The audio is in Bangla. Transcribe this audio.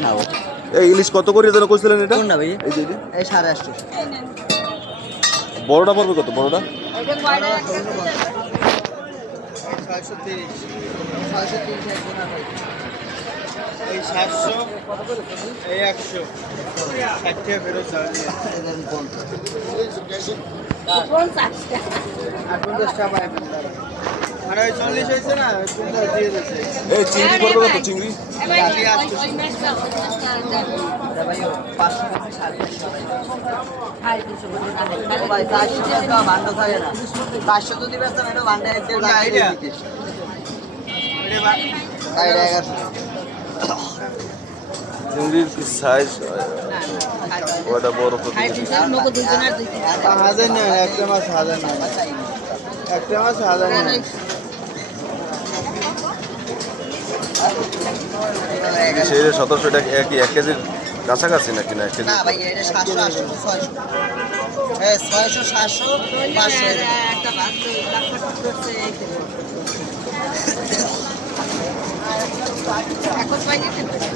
না ও এই ইলিশ কত করে যেন কইছিলেন এটা কোনটা ভাই এই যে এই সাড়ে আটশো বড়টা পড়বে কত বড়টা পঞ্চাশ টাকা এই চিংড়ি পড়বে কত চিংড়ি চারশো না। যদি বেচতাম, এটা ভান্ডা এক দেড় লাখ কোনটা টাকা এটা? বিক্রি। ওরে বা- আর এটা এগারোশো। চিংড়ির সাইজ ওটা বড় হাজার নেন একটা মাছ হাজার নেন একটা মাছ হাজার সেই সতেরোশো টাকা কি এক কেজির কাছাকাছি নাকি না এক কেজি সাতশো ছয়শো। সাতশো, পাঁচশো এখন